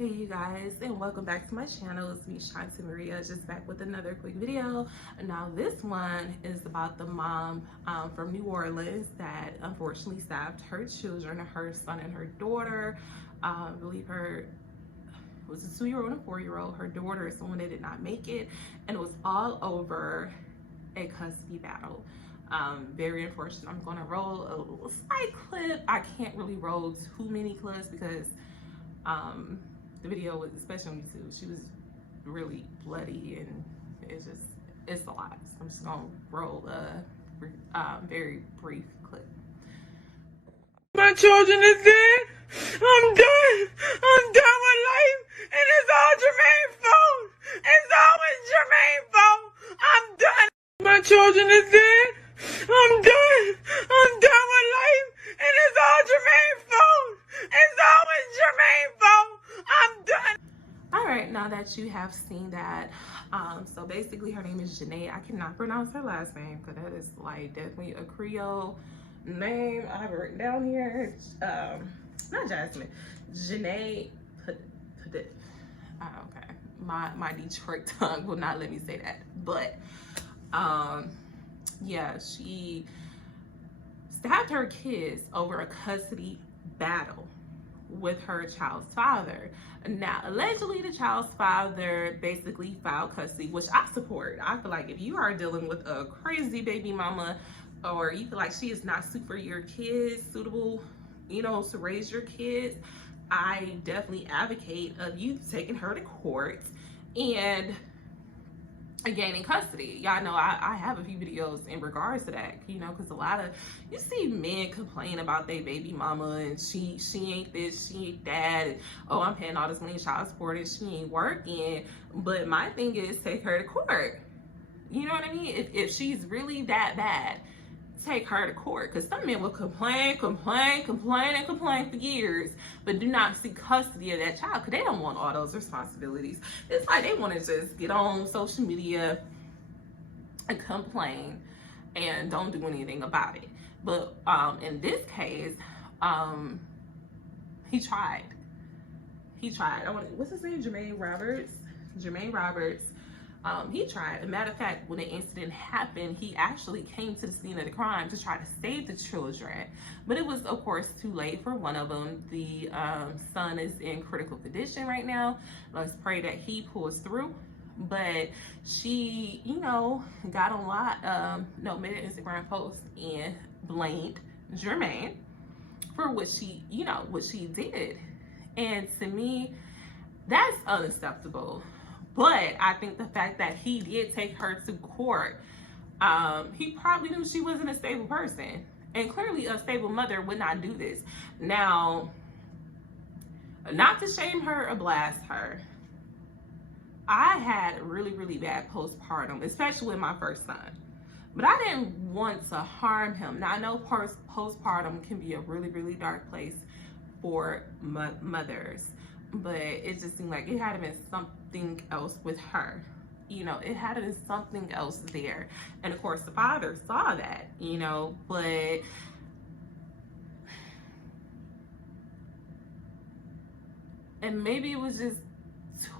Hey you guys, and welcome back to my channel. It's me, Shanti Maria, just back with another quick video. Now this one is about the mom from New Orleans that unfortunately stabbed her children, her son and her daughter. I believe her was a 2-year-old and a 4-year-old. Her daughter is someone that did not make it, and it was all over a custody battle. Very unfortunate. I'm gonna roll a little side clip. I can't really roll too many clips because the video was, especially on YouTube, she was really bloody and it's a lot. So I'm just gonna roll a very brief clip. My children is dead. I'm done. I'm done with life. And it's all Jermaine's fault. It's always Jermaine's fault. I'm done. My children is dead. I'm done. I'm done with life. And it's all Jermaine's fault. It's always Jermaine's fault. I'm done. All right, now that you have seen that, so basically her name is Jenee. I cannot pronounce her last name because that is like definitely a Creole name. I have it written down here. Not Jasmine. Jenee Pedesclaux. Okay, my Detroit tongue will not let me say that. But yeah, she stabbed her kids over a custody battle with her child's father. Now, allegedly, the child's father basically filed custody, which I support. I feel like if you are dealing with a crazy baby mama, or you feel like she is not suitable for your kids, suitable, you know, to raise your kids, I definitely advocate of you taking her to court and gaining custody. Y'all know I have a few videos in regards to that, you know, because a lot of, you see men complain about their baby mama and she ain't this, she ain't that, and oh, I'm paying all this money in child support and she ain't working. But my thing is, take her to court. You know what I mean? If she's really that bad, take her to court. Because some men will complain for years, but do not seek custody of that child because they don't want all those responsibilities. It's like they want to just get on social media and complain and don't do anything about it. But in this case, he tried. What's his name? Jermaine Roberts. He tried. As a matter of fact, when the incident happened, he actually came to the scene of the crime to try to save the children. But it was, of course, too late for one of them. The son is in critical condition right now. Let's pray that he pulls through. But she, you know, got on made an Instagram post and blamed Jermaine for what she did. And to me, that's unacceptable. But I think the fact that he did take her to court, he probably knew she wasn't a stable person. And clearly a stable mother would not do this. Now, not to shame her or blast her, I had really, really bad postpartum, especially with my first son. But I didn't want to harm him. Now, I know postpartum can be a really, really dark place for mothers. But it just seemed like it had been something else with her. You know, it had been something else there. And of course, the father saw that, you know, but and maybe it was just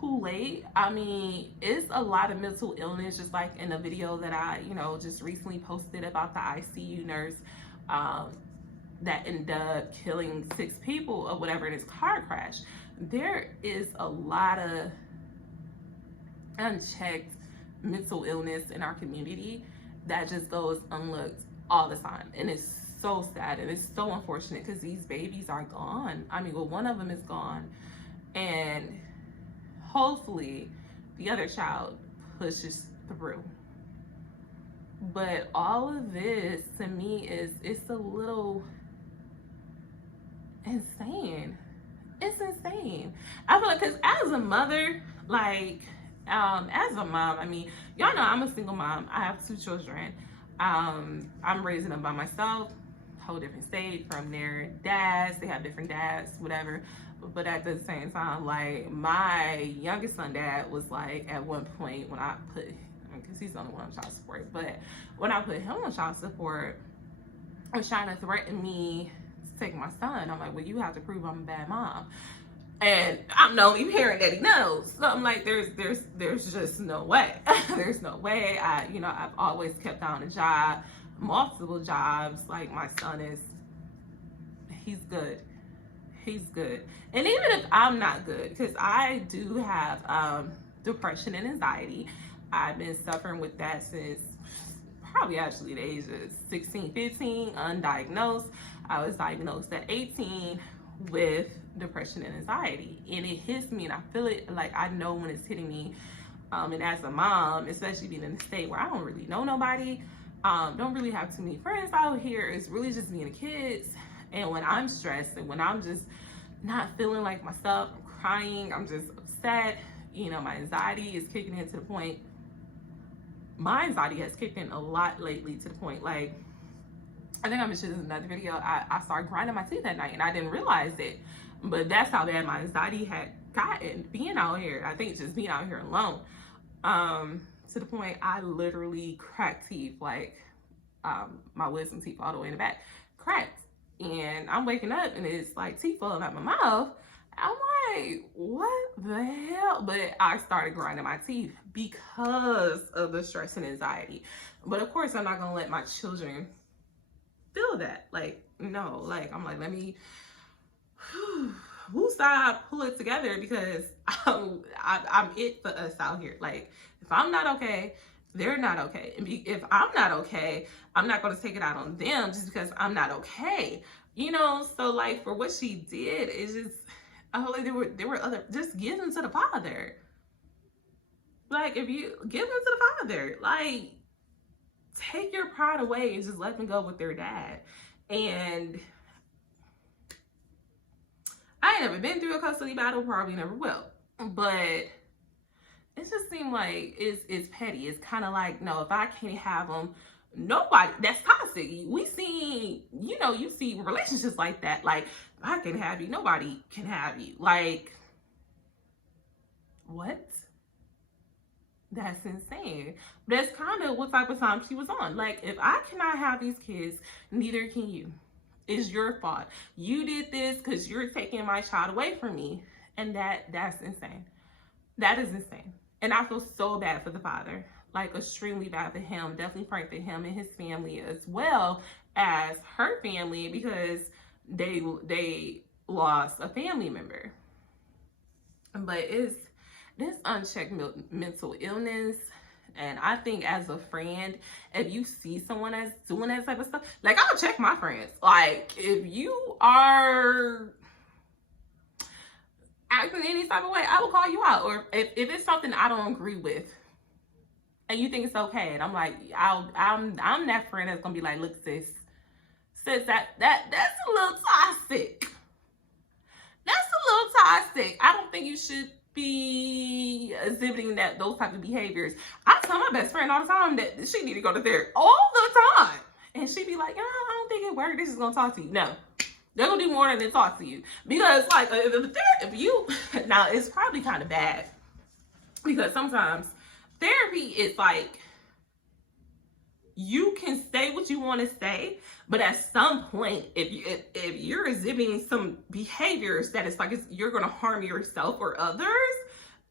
too late. I mean, it's a lot of mental illness, just like in a video that I, you know, just recently posted about the ICU nurse that ended up killing 6 people or whatever in his car crash. There is a lot of unchecked mental illness in our community that just goes unlooked all the time. And it's so sad and it's so unfortunate because these babies are gone. I mean, well, one of them is gone. And hopefully the other child pushes through. But all of this to me it's a little insane. It's insane. I feel like, because as a mother, like, as a mom, I mean, y'all know I'm a single mom. I have 2 children. I'm raising them by myself, whole different state from their dads. They have different dads, whatever. But at the same time, like, my youngest son dad was like, at one point when I put, because he's the only one on child support, but when I put him on child support, was trying to threaten me to take my son. I'm like, well, you have to prove I'm a bad mom. And I'm the only parent that he knows. So I'm like, there's just no way. There's no way. I've always kept down a job, multiple jobs. Like my son he's good. He's good. And even if I'm not good, because I do have depression and anxiety. I've been suffering with that since probably actually the age of 16, 15, undiagnosed. I was diagnosed at 18 with depression and anxiety, and it hits me, and I feel it, like I know when it's hitting me. And as a mom, especially being in a state where I don't really know nobody, don't really have too many friends out here, it's really just me and the kids. And when I'm stressed and when I'm just not feeling like myself, I'm crying, I'm just upset, my anxiety is kicking in to the point. My anxiety has kicked in a lot lately to the point, like, I think I mentioned this in another video, I started grinding my teeth at night and I didn't realize it. But that's how bad my anxiety had gotten being out here. I think just being out here alone. To the point I literally cracked teeth, like my wisdom teeth all the way in the back, cracked. And I'm waking up and it's like teeth falling out my mouth. I'm like, what the hell? But I started grinding my teeth because of the stress and anxiety. But of course, I'm not gonna let my children feel that. Like, no, like, I'm like, let me woosah, pull it together, because I'm it for us out here. Like, if I'm not okay, they're not okay. And if I'm not okay, I'm not going to take it out on them just because I'm not okay. So like for what she did, it's just, I feel like there were other, just give them to the father. Like, if you give them to the father, like, take your pride away and just let them go with their dad. And I ain't never been through a custody battle, probably never will. But it just seemed like it's petty. It's kind of like, no, if I can't have them, nobody, that's toxic. We see, you see relationships like that. Like, if I can have you, nobody can have you. Like, what? That's insane. That's kind of what type of time she was on. Like, if I cannot have these kids, neither can you. It's your fault. You did this because you're taking my child away from me. And that's insane. That is insane. And I feel so bad for the father. Like, extremely bad for him. Definitely praying for him and his family, as well as her family, because they lost a family member. But it's this unchecked mental illness. And I think as a friend, if you see someone that's doing that type of stuff, like, I'll check my friends. Like, if you are acting any type of way, I will call you out. Or if it's something I don't agree with and you think it's okay, and I'm like, I'm that friend that's gonna be like, look, sis, that's a little toxic. That's a little toxic. I don't think you should be exhibiting those types of behaviors. I tell my best friend all the time that she need to go to therapy all the time, and she be like, I don't think it worked. This is gonna talk to you. No, they're gonna do more than talk to you, because like if you now, it's probably kind of bad, because sometimes therapy is like, you can say what you want to say, but at some point, if you're exhibiting some behaviors that it's like you're going to harm yourself or others,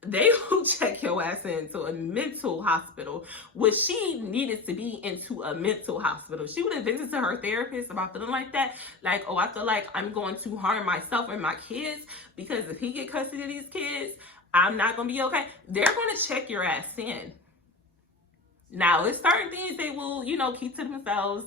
they will check your ass into a mental hospital, which she needed to be into a mental hospital. She would have visited to her therapist about feeling like that. Like, oh, I feel like I'm going to harm myself and my kids, because if he get custody of these kids, I'm not going to be okay. They're going to check your ass in. Now, it's certain things they will, keep to themselves.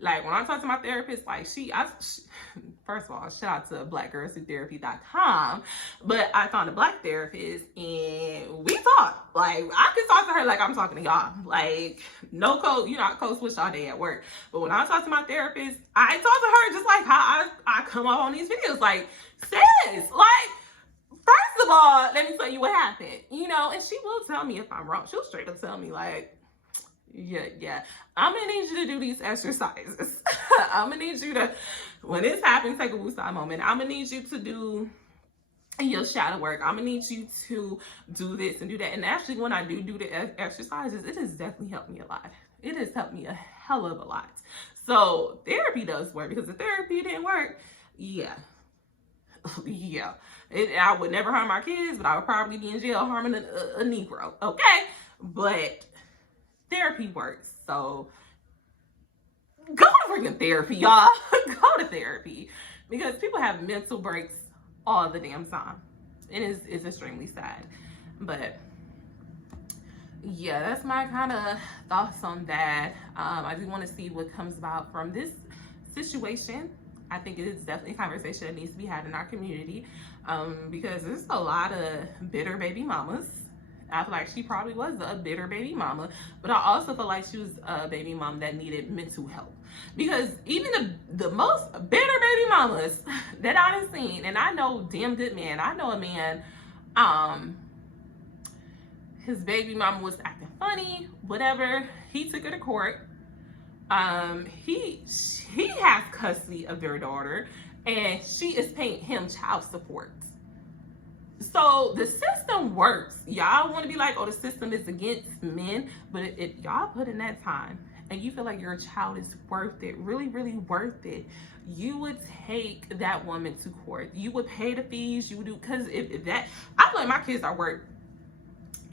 Like, when I talk to my therapist, like, first of all, shout out to blackgirlswhotherapy.com, but I found a black therapist, and we talk. Like, I can talk to her like I'm talking to y'all. Like, no code, I code switch all day at work. But when I talk to my therapist, I talk to her just like how I come up on these videos. Like, sis, like, first of all, let me tell you what happened, and she will tell me if I'm wrong. She'll straight up tell me, like, yeah, I'm gonna need you to do these exercises. I'm gonna need you to, when this happens, take a woosah moment. I'm gonna need you to do your shadow work. I'm gonna need you to do this and do that. And actually, when I do the exercises, it has definitely helped me a lot. It has helped me a hell of a lot. So therapy does work, because if therapy didn't work, yeah. Yeah, I would never harm my kids, but I would probably be in jail harming a Negro. Okay, but therapy works. So go to freaking therapy, y'all. Go to therapy, because people have mental breaks all the damn time. It is extremely sad, but yeah, that's my kind of thoughts on that. I do want to see what comes about from this situation. I think it is definitely a conversation that needs to be had in our community, because there's a lot of bitter baby mamas. I feel like she probably was a bitter baby mama, but I also feel like she was a baby mom that needed mental help. Because even the most bitter baby mamas that I've seen, and I know damn good man, I know a man, his baby mama was acting funny, whatever. He took her to court. He has custody of their daughter, and she is paying him child support. So the system works. Y'all want to be like, oh, the system is against men, but if y'all put in that time and you feel like your child is worth it, really, really worth it, you would take that woman to court. You would pay the fees. You would do, because if that, I feel like my kids are worth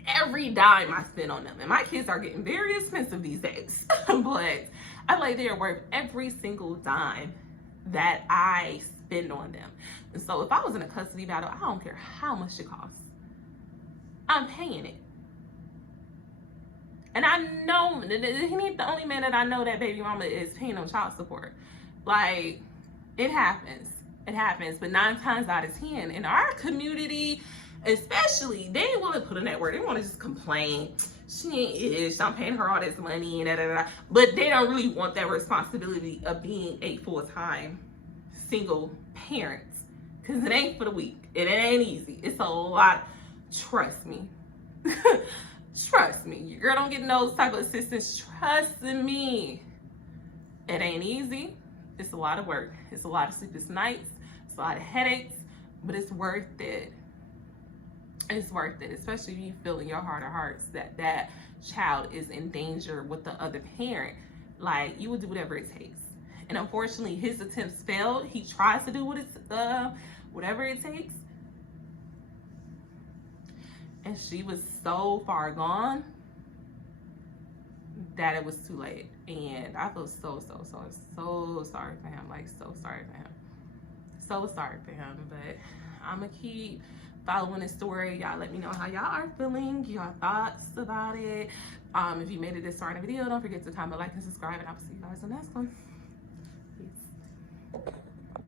every dime I spend on them, and my kids are getting very expensive these days. But I feel like they are worth every single dime that I spend on them. And so if I was in a custody battle, I don't care how much it costs, I'm paying it. And I know he ain't the only man that I know that baby mama is paying on child support. Like, it happens. It happens. But 9 times out of 10 in our community, especially, they ain't want to put in that word. They want to just complain. She ain't ish. I'm paying her all this money and da da da. But they don't really want that responsibility of being a full-time single parent, because it ain't for the weak. It ain't easy. It's a lot. Trust me. Trust me. Your girl don't get those type of assistance. Trust me. It ain't easy. It's a lot of work. It's a lot of sleepless nights. It's a lot of headaches, but it's worth it. It's worth it, especially if you feel in your heart of hearts that that child is in danger with the other parent. Like, you would do whatever it takes. And unfortunately, his attempts failed. He tries to do whatever it takes. And she was so far gone that it was too late. And I feel so sorry for him. Like, so sorry for him. So sorry for him. But I'm going to keep following this story. Y'all let me know how y'all are feeling, your thoughts about it. If you made it this far in the video, don't forget to comment, like, and subscribe. And I'll see you guys in the next one. Peace.